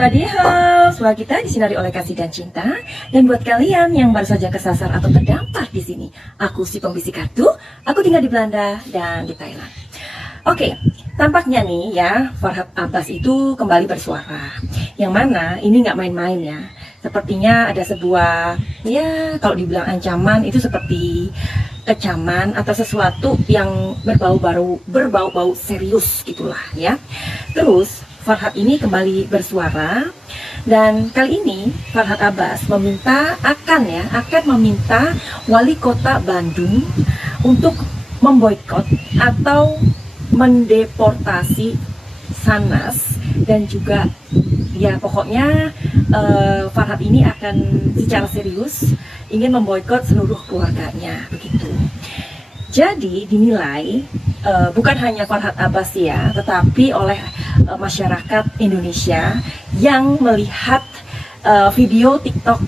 everybody, halo. Suara kita disinari oleh kasih dan cinta. Dan buat kalian yang baru saja kesasar atau terdampar di sini, aku si pembisik kartu. Aku tinggal di Belanda dan di Thailand. Oke, tampaknya nih ya, Farhad Abbas itu kembali bersuara. Yang mana ini nggak main-main ya. Sepertinya ada sebuah, ya kalau dibilang ancaman itu seperti kecaman atau sesuatu yang berbau-bau serius gitulah ya. Terus Farhad ini kembali bersuara dan kali ini Farhad Abbas akan meminta wali kota Bandung untuk memboikot atau mendeportasi Sanas dan juga ya pokoknya Farhad ini akan secara serius ingin memboikot seluruh keluarganya begitu. Jadi dinilai bukan hanya Farhad Abbas ya, tetapi oleh masyarakat Indonesia yang melihat video TikTok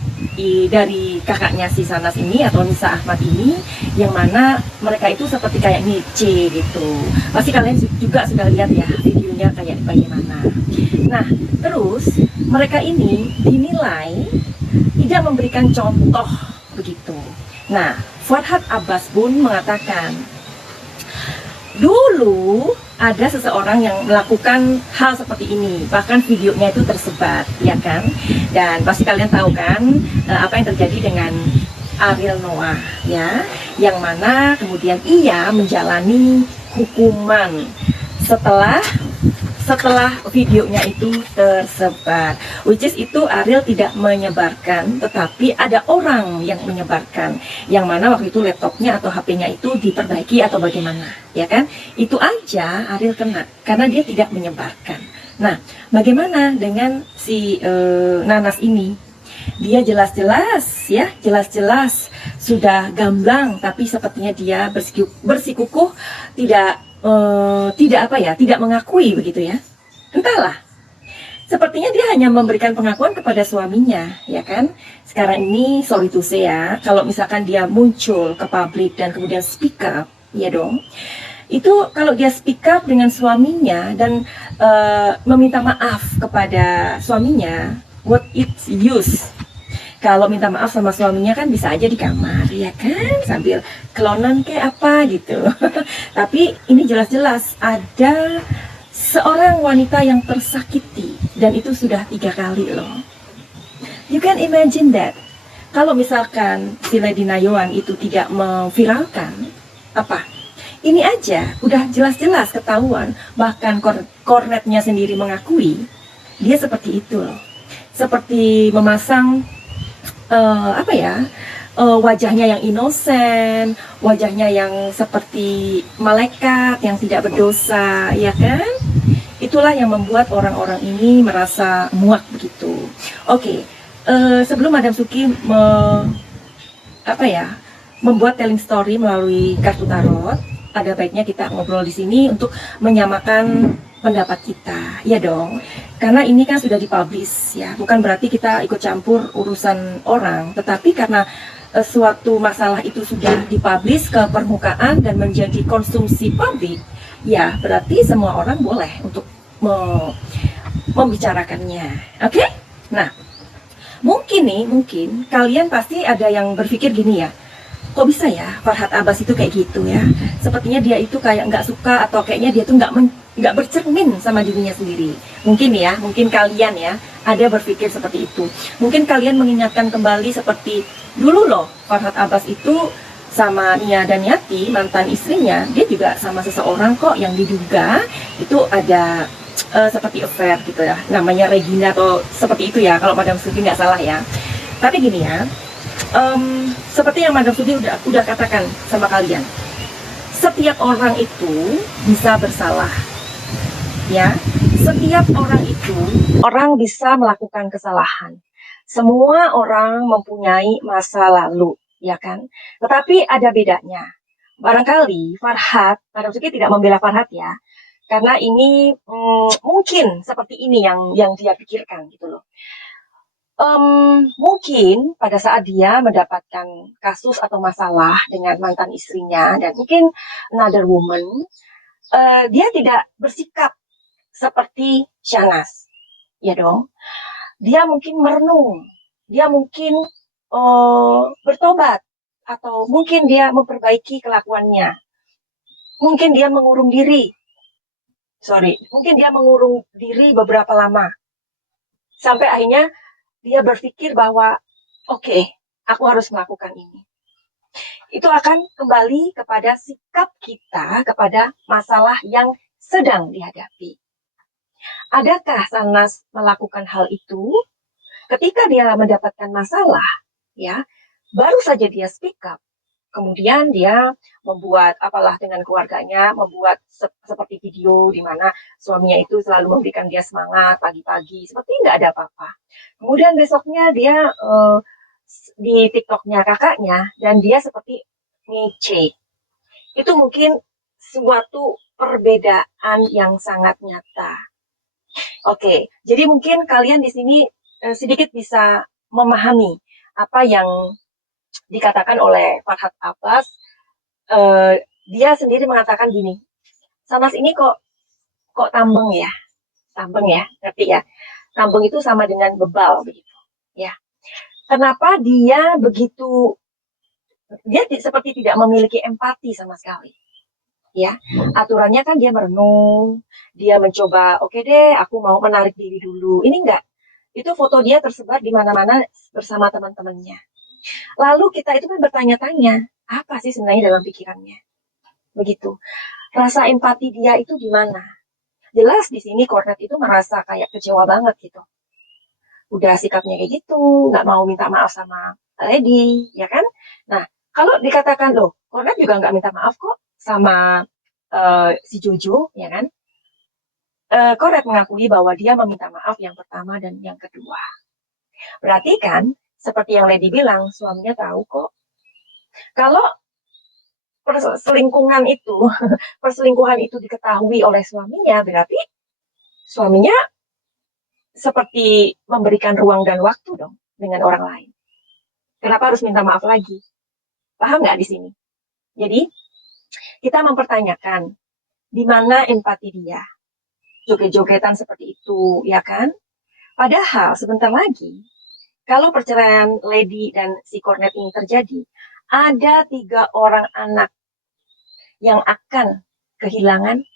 dari kakaknya si Sanas ini atau Nisa Ahmad ini, yang mana mereka itu seperti kayak niche gitu. Pasti kalian juga sudah lihat ya videonya kayak bagaimana. Nah, terus mereka ini dinilai tidak memberikan contoh begitu. Nah, Farhad Abbas pun mengatakan, dulu ada seseorang yang melakukan hal seperti ini, bahkan videonya itu tersebar, ya kan? Dan pasti kalian tahu kan apa yang terjadi dengan Ariel Noah, ya, yang mana kemudian ia menjalani hukuman setelah videonya itu tersebar, which is itu Ariel tidak menyebarkan, tetapi ada orang yang menyebarkan, yang mana waktu itu laptopnya atau HP-nya itu diperbaiki atau bagaimana, ya kan? Itu aja Ariel kena, karena dia tidak menyebarkan. Nah, bagaimana dengan si Nanas ini? Dia jelas-jelas sudah gamblang, tapi sepertinya dia bersikukuh tidak mengakui begitu ya. Entahlah. Sepertinya dia hanya memberikan pengakuan kepada suaminya, ya kan? Sekarang ini sorry to say ya, kalau misalkan dia muncul ke publik dan kemudian speak up, ya dong. Itu kalau dia speak up dengan suaminya dan meminta maaf kepada suaminya, what it's use? Kalau minta maaf sama suaminya kan bisa aja di kamar, ya kan? Sambil kelonan kayak apa gitu. Tapi ini jelas-jelas ada seorang wanita yang tersakiti. Dan itu sudah 3 kali loh. You can imagine that. Kalau misalkan si Lady Nayoan itu tidak memviralkan, apa? Ini aja udah jelas-jelas ketahuan. Bahkan kornetnya sendiri mengakui, dia seperti itu loh. Seperti memasang wajahnya yang inosen, wajahnya yang seperti malaikat yang tidak berdosa, ya kan? Itulah yang membuat orang-orang ini merasa muak begitu. Oke, sebelum Madam Suki membuat telling story melalui kartu tarot, ada baiknya kita ngobrol di sini untuk menyamakan pendapat kita, ya dong. Karena ini kan sudah dipublish ya, bukan berarti kita ikut campur urusan orang, tetapi karena suatu masalah itu sudah dipublish ke permukaan dan menjadi konsumsi publik, ya berarti semua orang boleh untuk membicarakannya. Oke? Nah, mungkin kalian pasti ada yang berpikir gini ya, kok bisa ya Farhad Abbas itu kayak gitu ya? Sepertinya dia itu kayak nggak suka atau kayaknya dia tuh nggak bercermin sama dirinya sendiri. Mungkin kalian ya ada berpikir seperti itu. Mungkin kalian mengingatkan kembali seperti dulu loh Farhad Abbas itu sama Nia Daniati, mantan istrinya, dia juga sama seseorang kok yang diduga itu ada seperti affair gitu ya, namanya Regina atau seperti itu ya kalau Madam Suki nggak salah ya. Tapi gini ya, seperti yang Madam Suki udah katakan sama kalian, setiap orang itu bisa bersalah ya, setiap orang bisa melakukan kesalahan, semua orang mempunyai masa lalu, ya kan? Tetapi ada bedanya. Barangkali Madam Suki tidak membela Farhad ya, karena ini mungkin seperti ini yang dia pikirkan gitu loh. Mungkin pada saat dia mendapatkan kasus atau masalah dengan mantan istrinya dan mungkin another woman, dia tidak bersikap seperti Shahnaz. ya dong. Dia mungkin merenung, dia mungkin bertobat, atau mungkin dia memperbaiki kelakuannya, mungkin dia mengurung diri beberapa lama, sampai akhirnya dia berpikir bahwa oke, aku harus melakukan ini. Itu akan kembali kepada sikap kita kepada masalah yang sedang dihadapi. Adakah Sanas melakukan hal itu? Ketika dia mendapatkan masalah, ya, baru saja dia speak up. Kemudian dia membuat apalah dengan keluarganya, membuat seperti video di mana suaminya itu selalu memberikan dia semangat pagi-pagi, seperti nggak ada apa-apa. Kemudian besoknya dia di TikToknya kakaknya, dan dia seperti ngece. Itu mungkin suatu perbedaan yang sangat nyata. Oke, jadi mungkin kalian di sini sedikit bisa memahami apa yang dikatakan oleh Farhad Abbas. Dia sendiri mengatakan gini, Sanas ini kok tambeng ya, ngerti ya? Tambeng itu sama dengan bebal begitu, ya. Kenapa dia begitu? Dia seperti tidak memiliki empati sama sekali, ya. Aturannya kan dia merenung, dia mencoba, oke deh, aku mau menarik diri dulu. Ini enggak. Itu foto dia tersebar di mana-mana bersama teman-temannya. Lalu kita itu kan bertanya-tanya, apa sih sebenarnya dalam pikirannya? Begitu. Rasa empati dia itu di mana? Jelas di sini Cornet itu merasa kayak kecewa banget gitu. Udah sikapnya kayak gitu, nggak mau minta maaf sama Lady, ya kan? Nah, kalau dikatakan loh, Cornet juga nggak minta maaf kok sama si Jojo, ya kan? Cornet mengakui bahwa dia meminta maaf yang pertama dan yang kedua. Berarti kan, seperti yang Lady bilang, suaminya tahu kok. Kalau perselingkuhan itu diketahui oleh suaminya, berarti suaminya seperti memberikan ruang dan waktu dong dengan orang lain. Kenapa harus minta maaf lagi? Paham nggak di sini? Jadi, kita mempertanyakan di mana empati dia. Joget-jogetan seperti itu, ya kan? Padahal sebentar lagi, kalau perceraian Lady dan si Cornet ini terjadi, ada 3 orang anak yang akan kehilangan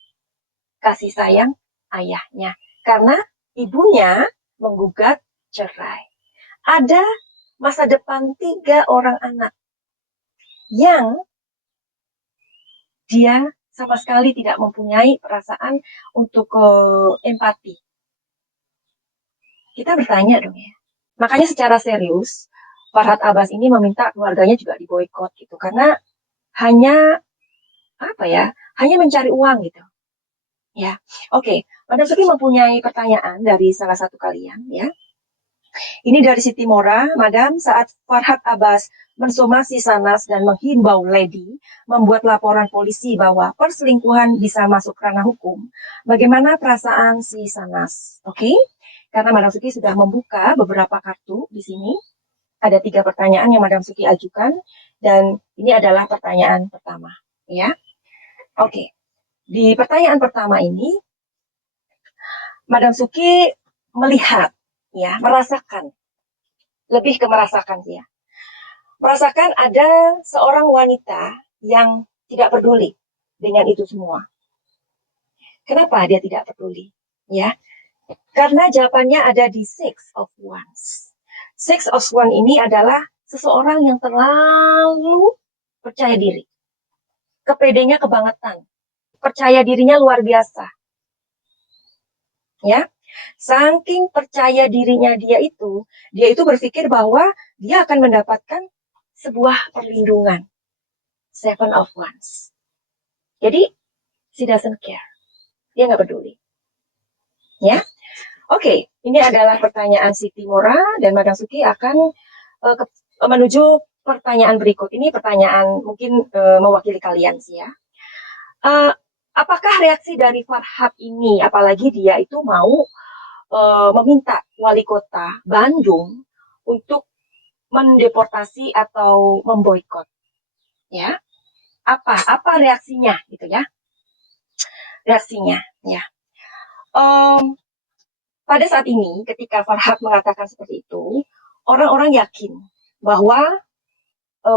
kasih sayang ayahnya. Karena ibunya menggugat cerai. Ada masa depan 3 orang anak yang dia sama sekali tidak mempunyai perasaan untuk empati. Kita bertanya dong ya. Makanya secara serius, Farhad Abbas ini meminta keluarganya juga diboykot gitu. Karena hanya hanya mencari uang gitu. Ya, oke. Madam Suki mempunyai pertanyaan dari salah satu kalian, ya. Ini dari Siti Mora, Madam, saat Farhad Abbas mensomasi Sanas dan menghimbau Lady membuat laporan polisi bahwa perselingkuhan bisa masuk ranah hukum, bagaimana perasaan si Sanas? Oke, karena Madam Suki sudah membuka beberapa kartu di sini, ada 3 pertanyaan yang Madam Suki ajukan, dan ini adalah pertanyaan pertama, ya. Oke, di pertanyaan pertama ini, Madam Suki melihat, ya, merasakan, lebih ke merasakan ya. Merasakan ada seorang wanita yang tidak peduli dengan itu semua. Kenapa dia tidak peduli? Ya, karena jawabannya ada di Six of Wands. Six of Wands ini adalah seseorang yang terlalu percaya diri. Kepedenya kebangetan. Percaya dirinya luar biasa. Ya, saking percaya dirinya dia itu berpikir bahwa dia akan mendapatkan sebuah perlindungan. Seven of Wands. Jadi, she doesn't care. Dia nggak peduli. Ya, oke. Ini adalah pertanyaan Siti Mora, dan Madam Suki akan menuju pertanyaan berikut. Ini pertanyaan mungkin mewakili kalian sih ya. Apakah reaksi dari Farhad ini, apalagi dia itu mau meminta wali kota Bandung untuk mendeportasi atau memboikot, ya? Apa reaksinya, gitu ya? Reaksinya, ya. pada saat ini ketika Farhad mengatakan seperti itu, orang-orang yakin bahwa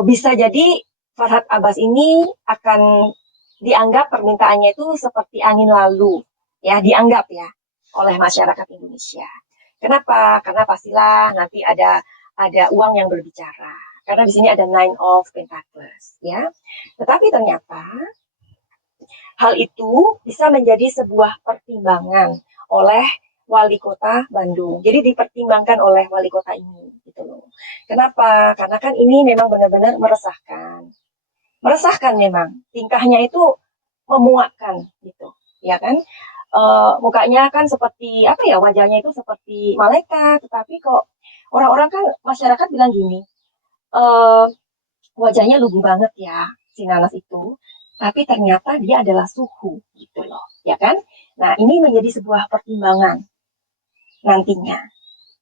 bisa jadi Farhad Abbas ini akan dianggap permintaannya itu seperti angin lalu, ya dianggap ya oleh masyarakat Indonesia. Kenapa? Karena pastilah nanti ada uang yang berbicara. Karena di sini ada Nine of Pentacles, ya. Tetapi ternyata hal itu bisa menjadi sebuah pertimbangan oleh wali kota Bandung. Jadi dipertimbangkan oleh wali kota ini, gitu loh. Kenapa? Karena kan ini memang benar-benar meresahkan. Meresahkan memang. Tingkahnya itu memuakkan, gitu. Ya kan? Mukanya kan seperti, apa ya, wajahnya itu seperti malaikat. Tetapi kok orang-orang kan, masyarakat bilang gini, wajahnya lugu banget ya, si Nanas itu. Tapi ternyata dia adalah suhu, gitu loh. Ya kan? Nah, ini menjadi sebuah pertimbangan nantinya,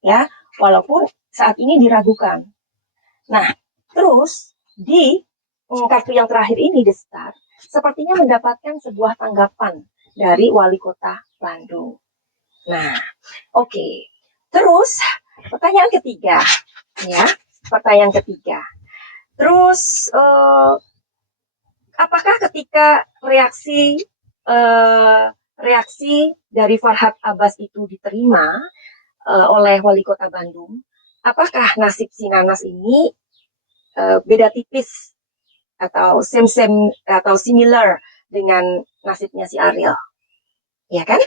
ya, walaupun saat ini diragukan. Nah, terus di kartu yang terakhir ini, The Star, sepertinya mendapatkan sebuah tanggapan dari wali kota Bandung. Nah, oke. Terus pertanyaan ketiga, ya, pertanyaan ketiga. Terus apakah ketika reaksi dari Farhad Abbas itu diterima oleh wali kota Bandung, apakah nasib si Nanas ini beda tipis atau same atau similar dengan nasibnya si Ariel, ya kan?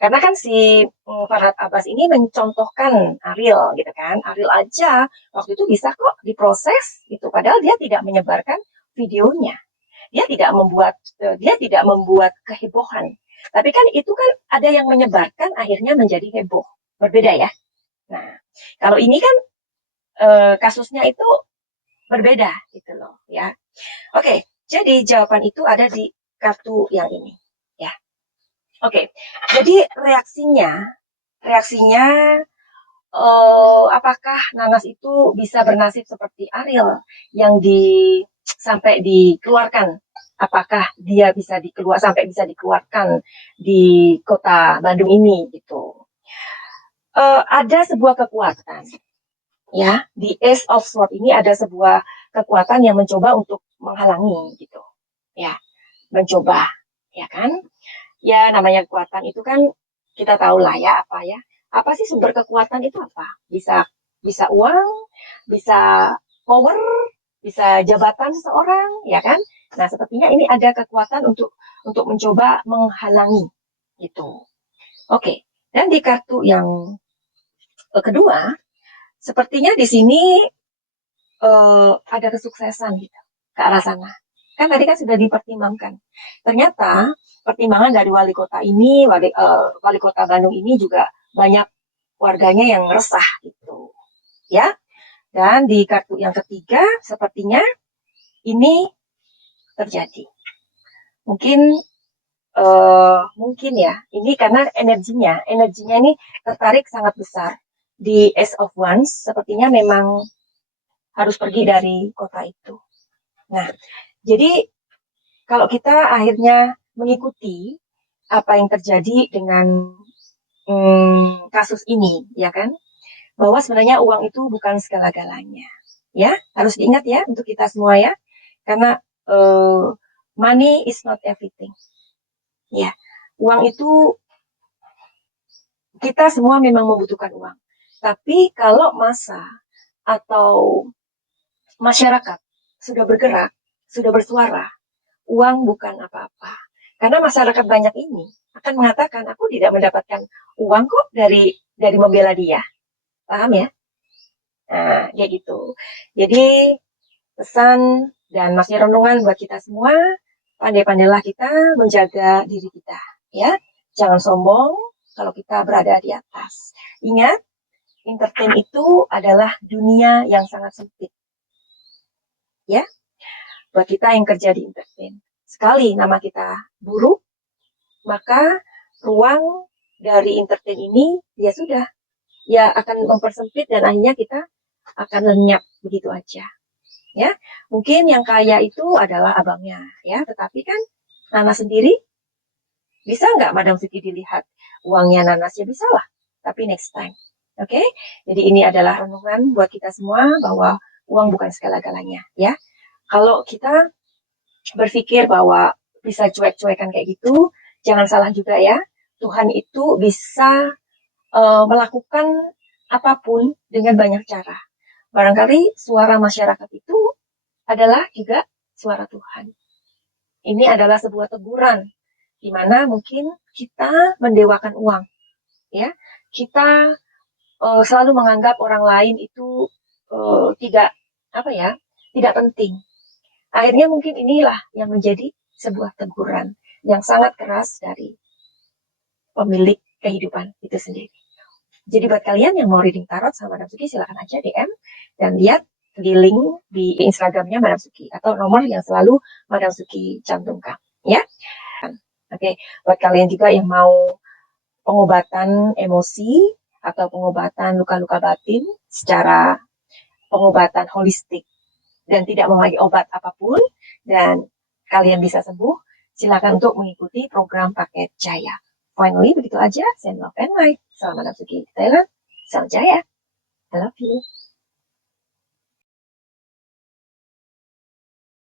Karena kan si Farhad Abbas ini mencontohkan Ariel, gitu kan? Ariel aja waktu itu bisa kok diproses, gitu. Padahal dia tidak menyebarkan videonya, dia tidak membuat kehebohan. Tapi kan itu kan ada yang menyebarkan, akhirnya menjadi heboh, berbeda ya. Nah, kalau ini kan kasusnya itu berbeda, gitu loh, ya. Oke, jadi jawaban itu ada di kartu yang ini, ya. Oke, jadi reaksinya apakah Nanas itu bisa bernasib seperti Ariel yang sampai dikeluarkan? Apakah dia sampai bisa dikeluarkan di kota Bandung ini, gitu? Ada sebuah kekuatan, ya, di Ace of Swords ini ada sebuah kekuatan yang mencoba untuk menghalangi, gitu, ya, mencoba, ya kan? Ya, namanya kekuatan itu kan kita tahu lah ya, apa sih sumber kekuatan itu apa? Bisa uang, bisa power, bisa jabatan seseorang, ya kan? Nah, sepertinya ini ada kekuatan untuk mencoba menghalangi, gitu. Oke, dan di kartu yang kedua, sepertinya di sini ada kesuksesan gitu ke arah sana. Kan tadi kan sudah dipertimbangkan. Ternyata pertimbangan dari wali kota ini, wali kota Bandung ini juga banyak warganya yang resah gitu, ya. Dan di kartu yang ketiga, sepertinya ini terjadi. Mungkin ya, ini karena energinya ini tertarik sangat besar di Ace of Wands. Sepertinya memang harus pergi dari kota itu. Nah, jadi kalau kita akhirnya mengikuti apa yang terjadi dengan kasus ini, ya kan, bahwa sebenarnya uang itu bukan segala-galanya, ya, harus diingat ya untuk kita semua ya, karena money is not everything, ya, uang itu kita semua memang membutuhkan uang, tapi kalau massa atau masyarakat sudah bergerak, sudah bersuara, uang bukan apa-apa. Karena masyarakat banyak ini akan mengatakan, aku tidak mendapatkan uang kok dari membela dia. Paham ya? Nah, kayak gitu. Jadi, pesan dan masih renungan buat kita semua, pandai-pandailah kita menjaga diri kita. Ya, jangan sombong kalau kita berada di atas. Ingat, entertain itu adalah dunia yang sangat sempit. Ya, buat kita yang kerja di entertain. Sekali nama kita buruk, maka ruang dari entertain ini ya sudah, ya akan mempersempit dan akhirnya kita akan lenyap begitu aja. Ya, mungkin yang kaya itu adalah abangnya, ya, tetapi kan Nana sendiri bisa nggak Madam Siti dilihat uangnya Nanas? Ya bisa lah, tapi next time. Oke? Jadi ini adalah renungan buat kita semua bahwa uang bukan segala-galanya, ya. Kalau kita berpikir bahwa bisa cuek-cuekan kayak gitu, jangan salah juga ya. Tuhan itu bisa melakukan apapun dengan banyak cara. Barangkali suara masyarakat itu adalah juga suara Tuhan. Ini adalah sebuah teguran di mana mungkin kita mendewakan uang, ya. Kita selalu menganggap orang lain itu tidak tidak penting. Akhirnya mungkin inilah yang menjadi sebuah teguran yang sangat keras dari pemilik kehidupan itu sendiri. Jadi buat kalian yang mau reading tarot sama Madam Suki, silakan aja DM dan lihat di link di Instagramnya Madam Suki atau nomor yang selalu Madam Suki cantumkan, ya. Oke, buat kalian juga yang mau pengobatan emosi atau pengobatan luka-luka batin secara pengobatan holistik dan tidak memakai obat apapun dan kalian bisa sembuh, silakan untuk mengikuti program paket Jaya. Finally, begitu aja. Send love and light. Salam Madam Suki Thailand. Salam Jaya. I love you.